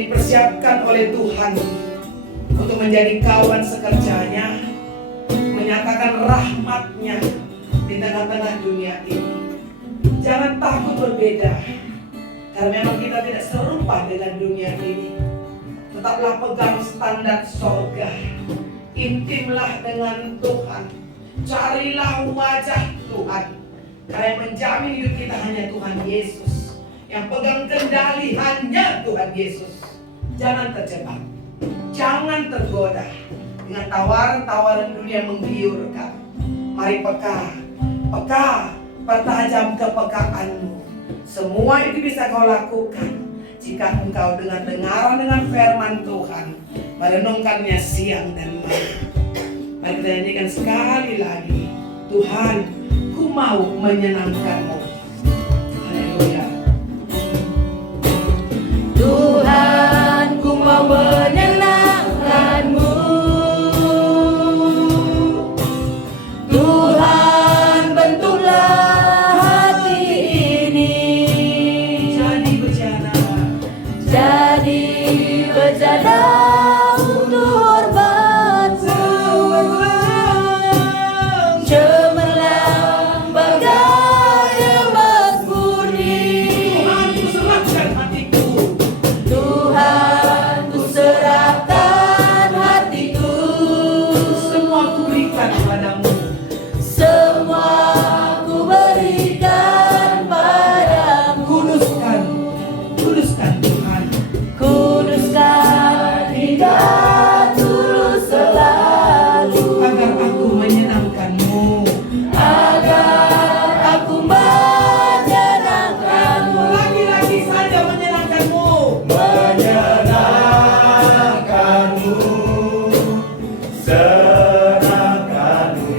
dipersiapkan oleh Tuhan untuk menjadi kawan sekerjanya, menyatakan rahmat-Nya di tengah-tengah dunia ini. Jangan takut berbeda, karena memang kita tidak serupa dengan dunia ini. Tetaplah pegang standar sorga, intimlah dengan Tuhan, carilah wajah Tuhan, karena yang menjamin hidup kita hanya Tuhan Yesus. Yang pegang kendali hanya Tuhan Yesus. Jangan terjebak, jangan tergoda dengan tawaran-tawaran dunia menggiurkan. Mari peka, pertajam kepekaanmu. Semua itu bisa kau lakukan jika engkau dengan firman Tuhan, merenungkannya siang dan malam. Mari kita nyanyikan sekali lagi, Tuhan, ku mau menyenangkanmu. Haleluya. Tuhan, ku mau menyenangkan-Mu. Tuhan, bentuklah hati ini jadi bejana untuk hormat-Mu. Cemerlang bagai emas murni. Tuhan, ku serahkan hatiku. Tuhan, ku serahkan hatiku. Semua ku berikan padamu. Semua ku berikan padamu. Kuduskan Tuhan. Kuduskan hingga tulus selalu, Agar aku menyenangkan-Mu. agar aku menyenangkan-Mu. Lagi-lagi saja menyenangkan-Mu. Menyenangkanmu, senangkanmu,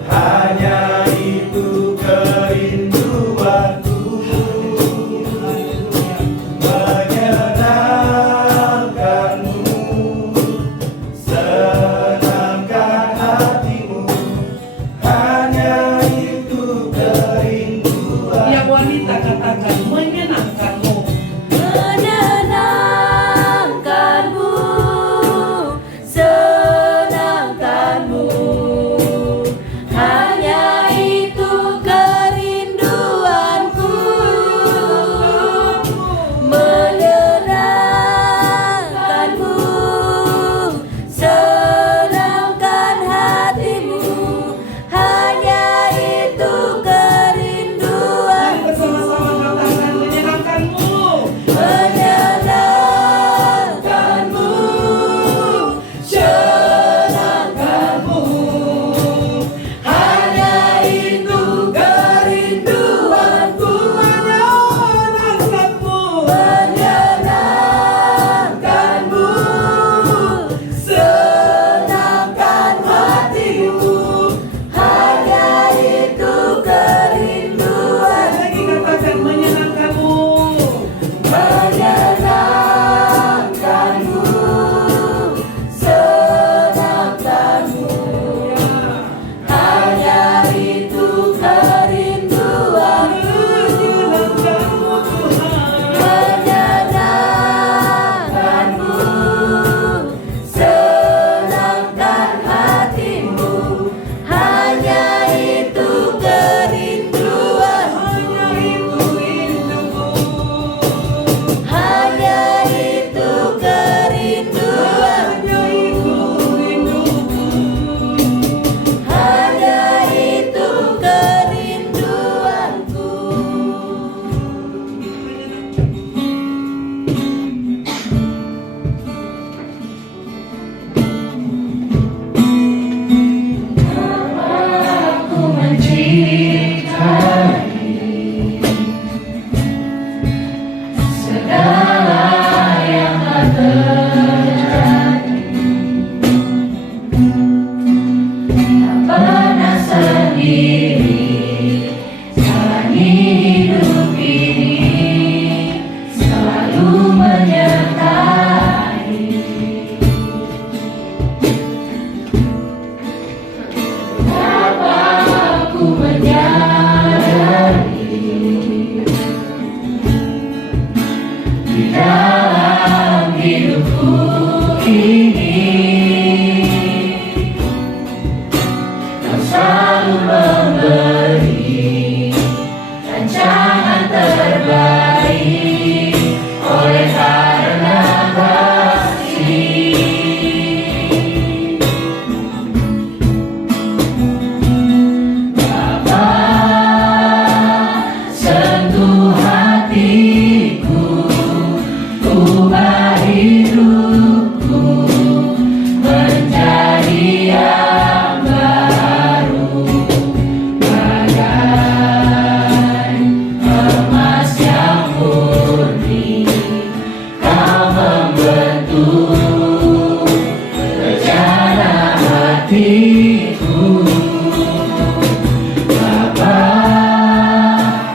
hanya itu kerinduanku. Menyenangkanmu, senangkan hatimu, hanya itu kerinduanku. Yang wanita katakan menyenangkan-Mu. Menyenangkan-Mu, senangkan-Mu, hanya itu kerinduanku. Menyenangkan-Mu, senangkan hatimu, hanya itu kerinduanku. Bersama-sama katakan menyenangkan-Mu. Menyenangkan-Mu, senangkan-Mu, hanya itu kerinduanku. Menyenangkan-Mu, senangkan hatimu, hanya itu kerinduanku. Lagi katakan menyenangkan-Mu. Menyenangkan-Mu, senangkan-Mu, hanya itu kerinduanku. Menyenangkan-Mu, senangkan hatimu, hanya itu kerinduanku. Hanya itu kerinduanku. Hanya itu kerinduanku. Aku mencintai segala yang terjadi, tak pernah sendiri. Jalani hidup ini selalu menyertai. Betapa aku menyadari di dalam hidupku ini. Kau selalu memberi rancangan terbaik oleh karena kasih. Bapa, sentuh hatiku, ubah hidupku menjadi yang baru, bagai emas yang murni. Kau membentuk rencana hatiku. Bapa,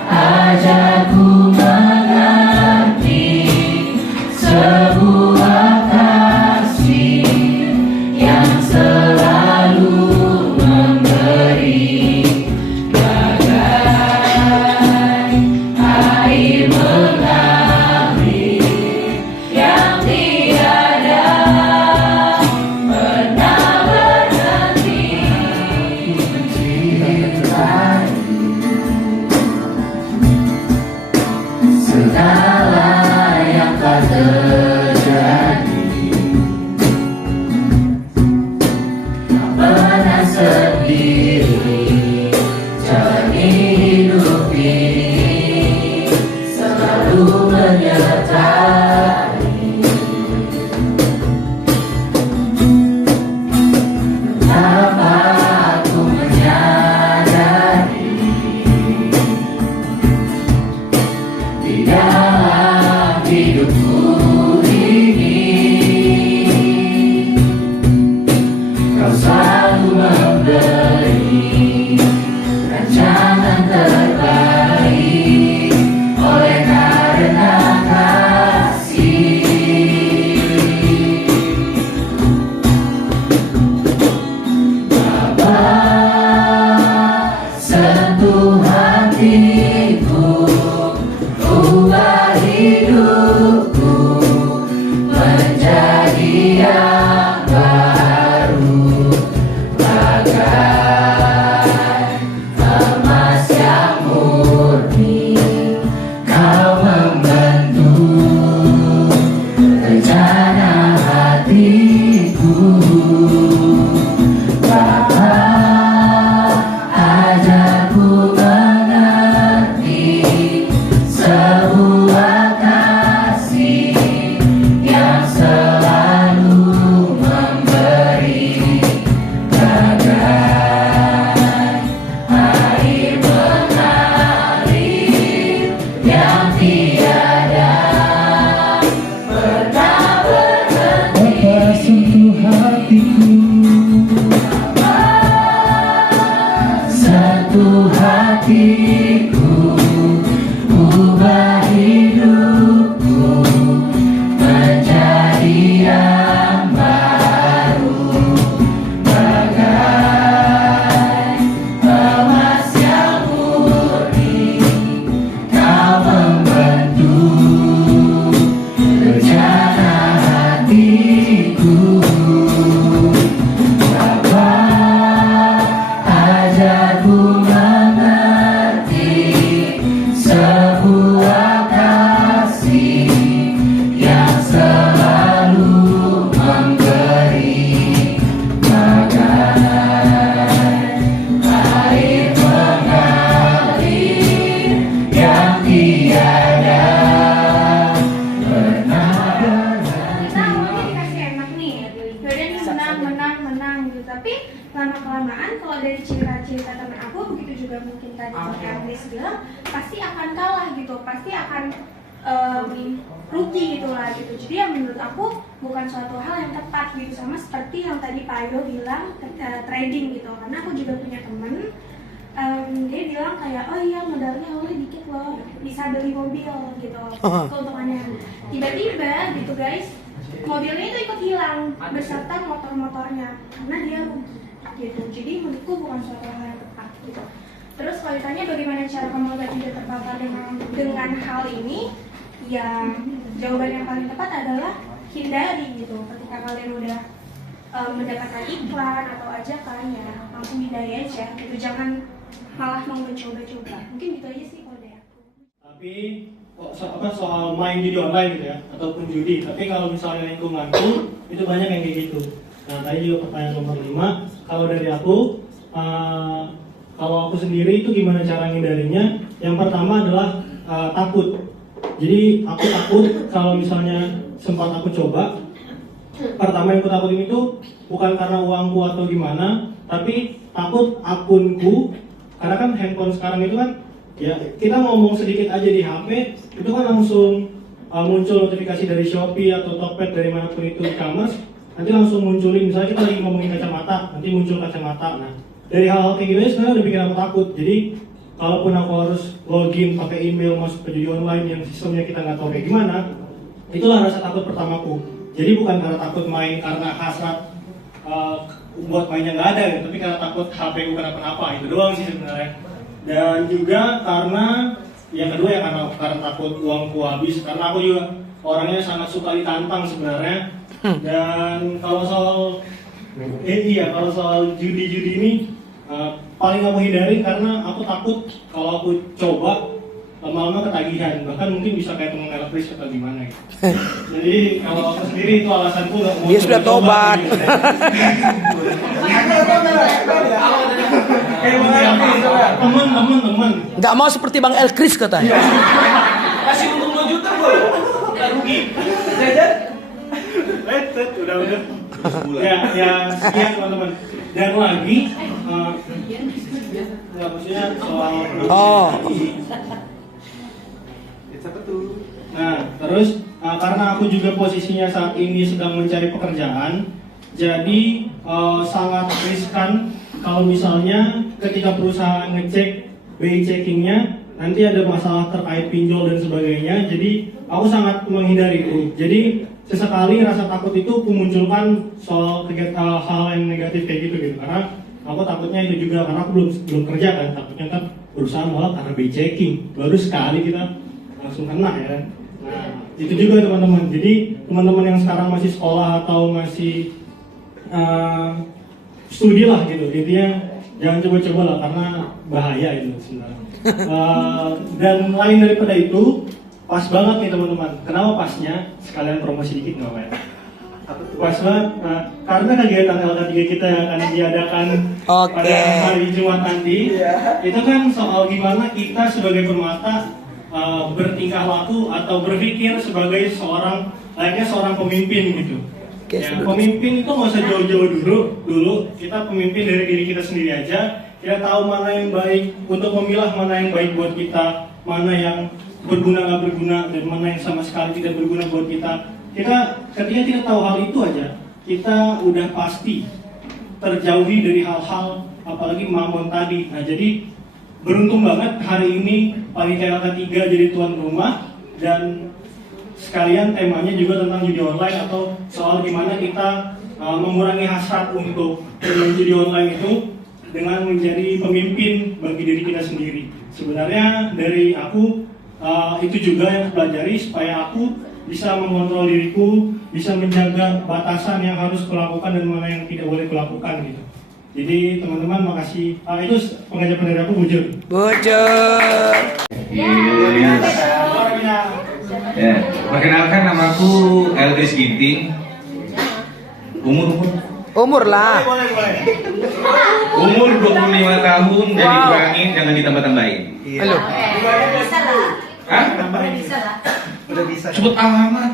ajarku mengerti sebuah kasih yang selalu memberi, bagai air mengalir yang tiada pernah berhenti. Segala yang telah terjadi, tak pernah sendiri. Jalani hidup ini selalu menyertai. Betapa aku menyadari di dalam hidupku ini, kau selalu memberi rancangan terbaik oleh karena kasih. Bapa, sentuh hatiku, ubah hidupku menjadi yang baru, bagai emas yang murni. Kau membentuk rencana hatiku. Bapa, ajarku mengerti sebuah kasih yang selalu memberi, bagai air mengalir yang tiada pernah berhenti. Bapa, sentuh hatiku, Satu hatiku, ubah hidupku menjadi yang baru, bagai emas yang murni. Kau membentuk rencana hatiku. Bapa, ajarku mengerti sebuah kasih yang selalu memberi, bagai air mengalir yang tiada pernah berhenti. Kita awalnya dikasih enak nih, yaudah nih menang gitu. Tapi lama-kelamaan kalau dari cerita-cerita teman aku, begitu juga mungkin tadi Ernest bilang, pasti akan kalah gitu, pasti akan rugi gitu lah gitu. Jadi yang menurut aku bukan suatu hal yang tepat gitu, sama seperti yang tadi Pak Ayo bilang trading gitu. Karena aku juga punya temen, dia bilang kayak, oh iya modalnya awalnya dikit loh, bisa beli mobil gitu keuntungannya. Tiba-tiba gitu guys, mobilnya itu ikut hilang beserta motor-motornya karena dia rugi gitu. Jadi menurutku bukan suatu hal yang tepat gitu. Terus kalau ditanya bagaimana cara kamu agar tidak terpapar dengan hal ini, ya jawaban yang paling tepat adalah hindari gitu. Ketika kalian udah mendapatkan iklan atau ajakan, ya langsung hindari aja gitu. Jangan malah mau mencoba-coba. Mungkin gitu aja sih kalau dari aku. Tapi soal main judi online gitu ya, ataupun judi. Tapi kalau misalnya lingkunganku itu banyak yang kayak gitu. Nah, tadi juga pertanyaan nomor 5. Kalau dari aku, kalau aku sendiri itu gimana cara ngindarinya? Yang pertama adalah takut. Jadi aku takut kalau misalnya sempat aku coba. Pertama yang aku takutin itu bukan karena uangku atau gimana, tapi takut akunku. Karena kan handphone sekarang itu kan, ya kita ngomong sedikit aja di HP, itu kan langsung muncul notifikasi dari Shopee atau Tokped dari manapun itu e-commerce. Nanti langsung munculin, misalnya kita lagi ngomongin kacamata, nanti muncul kacamata. Nah, dari hal-hal kayak gitu aja sebenarnya udah bikin aku takut. Jadi kalaupun aku harus login pakai email masuk ke judi online yang sistemnya kita nggak tahu kayak gimana, itulah rasa takut pertamaku. Jadi bukan karena takut main karena hasrat buat mainnya nggak ada, gitu, tapi karena takut HP ku kenapa-napa, itu doang sih sebenarnya. Dan juga karena yang kedua ya karena takut uangku habis, karena aku juga orangnya sangat suka ditantang sebenarnya. Dan kalau soal judi-judi ini paling aku hindari karena aku takut kalau aku coba lama-lama ketagihan, bahkan mungkin bisa kayak teman elektris atau gimana gitu. Jadi kalau aku sendiri itu alasanku nggak mau. Dia sudah tobat. Temen. Nggak mau seperti Bang Elkris katanya. Kasih untung 2 juta gue. Nggak rugi. Jajan. Udah. Ya sekian teman-teman. Dan lagi, nggak maksudnya soal. Nah, terus karena aku juga posisinya saat ini sedang mencari pekerjaan, jadi sangat riskan kalau misalnya ketika perusahaan ngecek BI checkingnya nanti ada masalah terkait pinjol dan sebagainya. Jadi aku sangat menghindari itu. Jadi sesekali rasa takut itu kumunculkan soal hal yang negatif kayak gitu. Karena aku takutnya itu juga karena aku belum kerja kan, takutnya kan perusahaan malah karena BI checking baru sekali kita langsung kena ya. Nah, itu juga teman-teman. Jadi teman-teman yang sekarang masih sekolah atau masih studi lah gitu, intinya jangan coba-coba lah karena bahaya itu sebenarnya. Dan lain daripada itu, pas banget nih teman-teman. Kenapa pasnya? Sekalian promosi dikit nggak Pak? Pas banget, karena kegiatan LK3 kita yang akan diadakan pada hari Jumat nanti, itu kan soal gimana kita sebagai permata bertingkah laku atau berpikir sebagai layaknya seorang pemimpin gitu. Ya, pemimpin itu nggak usah jauh-jauh dulu kita pemimpin dari diri kita sendiri aja. Kita tahu mana yang baik, untuk memilah mana yang baik buat kita, mana yang berguna nggak berguna, dan mana yang sama sekali tidak berguna buat kita. Ketika kita tahu hal itu aja, kita udah pasti terjauhi dari hal-hal apalagi mamon tadi. Nah, jadi beruntung banget hari ini panitia LK3 jadi tuan rumah, dan sekalian temanya juga tentang judi online atau soal gimana kita mengurangi hasrat untuk bermain judi online itu dengan menjadi pemimpin bagi diri kita sendiri. Sebenarnya dari aku itu juga yang aku pelajari supaya aku bisa mengontrol diriku, bisa menjaga batasan yang harus kulakukan dan mana yang tidak boleh kulakukan gitu. Jadi teman-teman makasih. Itu pengajaran dari aku Bujur. Ya, perkenalkan namaku Elkris Ginting. Umur lah. Umur 25 tahun dan dikurangin, jangan ditambah-tambahin. Halo. Bisa lah. Hah? Bisa lah. Cepet amat.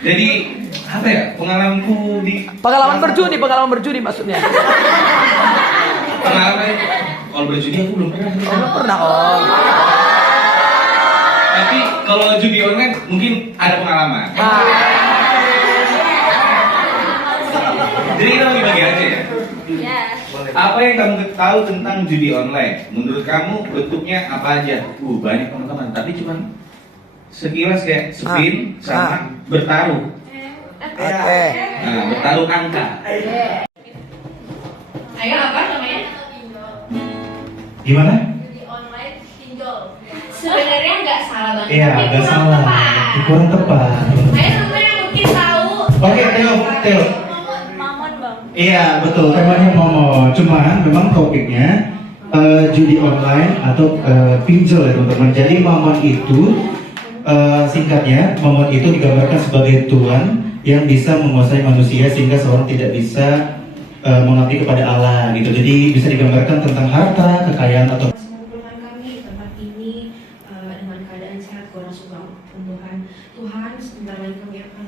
Jadi apa ya, pengalamanku di pengalaman berjudi maksudnya. Pengalaman kalau berjudi aku belum pernah. Belum pernah. Tapi kalau judi online mungkin ada pengalaman. Jadi kita bagi aja ya. Apa yang kamu tahu tentang judi online? Menurut kamu bentuknya apa aja? Banyak teman-teman. Tapi cuman sekilas kayak spin sama bertaruh. Oke. Nah, bertaruh angka. Ayo apa namanya? Gimana? Judi online pinjol. Sebenarnya nggak salah banget, Iya, tapi nggak kurang salah. tepat. kurang tepat. Saya sebenarnya mungkin tahu. Oke, Theo. Mamon bang. Iya, betul. Temanya Momon. Cuman memang topiknya judi online atau pinjol ya teman-teman. Jadi Momon itu singkatnya, Momon itu digambarkan sebagai tuan yang bisa menguasai manusia sehingga seorang tidak bisa mengabdi kepada Allah gitu. Jadi bisa digambarkan tentang harta, kekayaan atau mengumpulkan kami di tempat ini dengan keadaan sehat, kurang suka Tuhan. Tuhan, sebentar lagi kami akan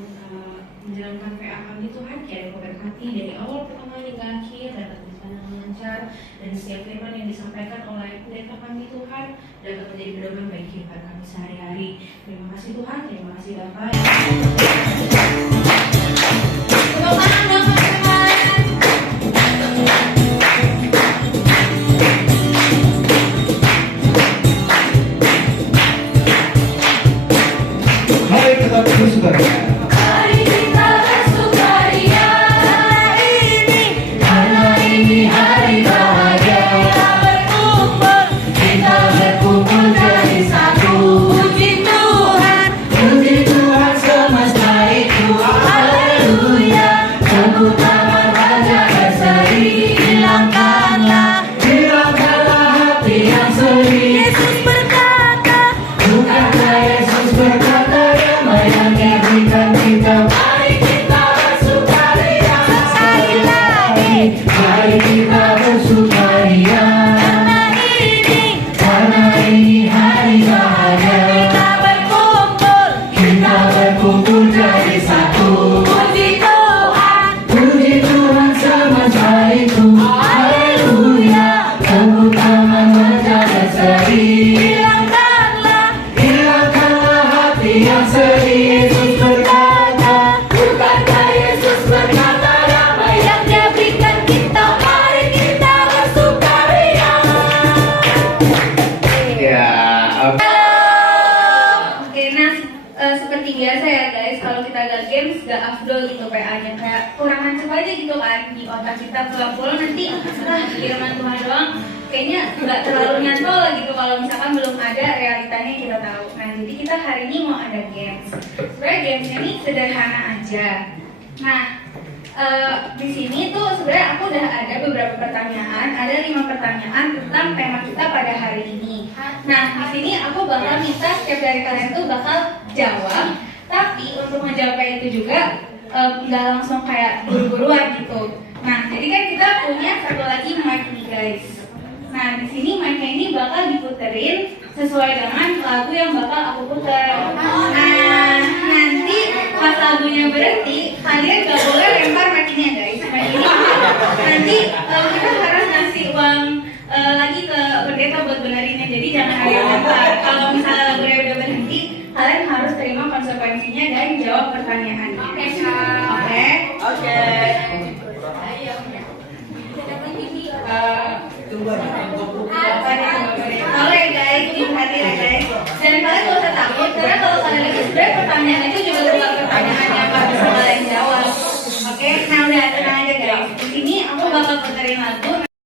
menjalankan PA kami. Tuhan, kiranya Kau berkati dari awal pertama hingga akhir, dapat berjalan lancar, dan setiap firman yang disampaikan oleh pendeta kami Tuhan dapat menjadi pedoman bagi kehidupan kami sehari-hari. Terima kasih Tuhan, terima kasih Bapak. Tepuk tangan dong teman-teman. mari kita bersukaria. Mari kita bersukaria karena ini hari bahagia. Kita berkumpul jadi satu. Puji Tuhan semesta itu. Haleluya. Tepuk tangan Raja berseri. Hilangkanlah hati yang sedih. Yesus berkata, bukankah Yesus berkata damai yang diberikan kita. Mari kita bersukaria. Sekali lagi, mari kita bersukaria. Karena ini hari bahagia. Kita berkumpul jadi satu. Puji Tuhan semesta itu. Haleluya. Tepuk tangan Raja berseri. Hilangkanlah hati yang sedih. Yesus berkata, bukankah Yesus berkata damai yang Dia berikan kita. Mari kita bersukaria. Ya, Oke, nah seperti biasa ya guys, kalau kita gak games gak afdol gitu PA-nya, kayak kurang nancep aja gitu kan di otak kita. Pulang-pulang nanti firman Tuhan doang kayaknya gak terlalu nyantol gitu kalau misalkan belum ada realitanya yang kita tahu. Nah jadi kita hari ini mau ada games. Sebenarnya gamesnya ini sederhana aja. Nah di sini tuh sebenarnya aku udah ada beberapa pertanyaan, ada 5 pertanyaan tentang tema kita pada hari ini. Nah di sini aku bakal minta setiap dari kalian tuh bakal jawab, tapi untuk menjawabnya itu juga nggak langsung kayak buru-buruan gitu. Nah jadi kan kita punya satu lagi mic nih guys. Nah di sini mic-nya ini bakal diputerin sesuai dengan lagu yang bakal aku puter. Nah nanti pas lagunya berhenti, kalian gak boleh lempar mic-nya guys. Mic ini nanti kita harus ngasih uang lagi ke pendeta buat benerinnya. Jadi jangan ada yang lempar. Kalau misalnya lagunya udah berhenti, kalian harus terima konsekuensinya dan jawab pertanyaan. Oke? Oke.